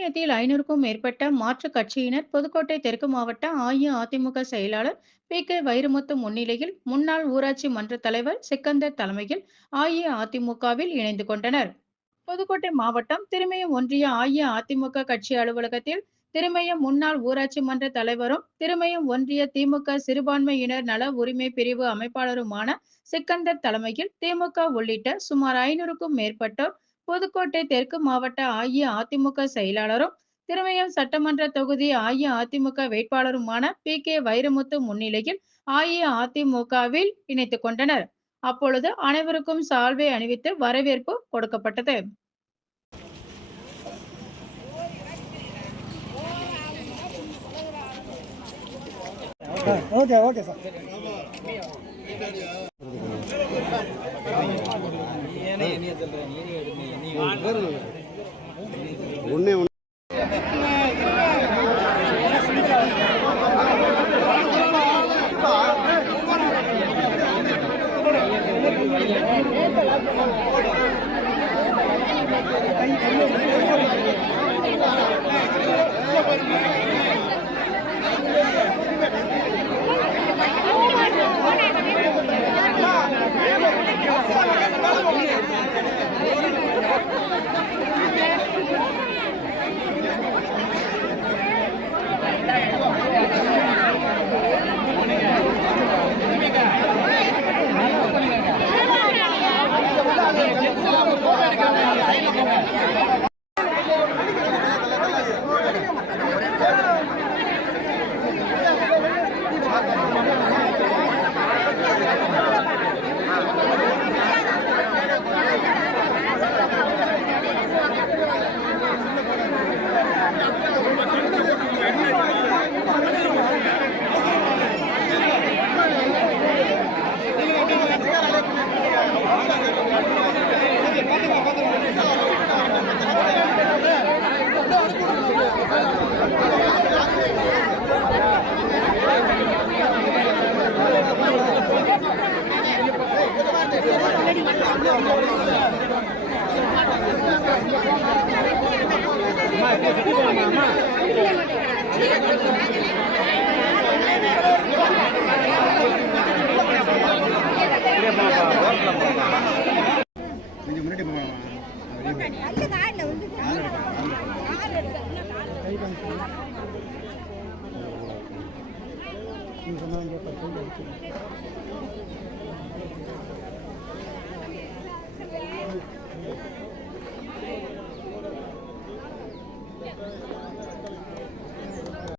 திருமயத்தில் 500க்கும் மேற்பட்ட மாற்றுக் கட்சியினர் புதுக்கோட்டை தெற்கு மாவட்ட அஇஅதிமுக செயலாளர் வைரமுத்து முன்னிலையில் முன்னாள் ஊராட்சி மன்ற தலைவர் சிக்கந்தர் தலைமையில் அஇஅதிமுகவில் இணைந்து கொண்டனர். புதுக்கோட்டை மாவட்டம் திருமயம் ஒன்றிய அஇஅதிமுக கட்சி அலுவலகத்தில் திருமயம் முன்னாள் ஊராட்சி மன்ற தலைவரும் திருமயம் ஒன்றிய திமுக சிறுபான்மையினர் நல உரிமை பிரிவு அமைப்பாளருமான சிக்கந்தர் தலைமையில் திமுக உள்ளிட்ட சுமார் 500க்கும் மேற்பட்டோர், புதுக்கோட்டை தெற்கு மாவட்ட அஇஅதிமுக செயலாளரும் திருமயம் சட்டமன்ற தொகுதி அஇஅதிமுக வேட்பாளருமான வைரமுத்து முன்னிலையில் அஇஅதிமுகவில் இணைத்துக் கொண்டனர். அப்பொழுது அனைவருக்கும் சால்வை அணிவித்து வரவேற்பு கொடுக்கப்பட்டது. Okay sir. ஒண்ணே முன்னாடி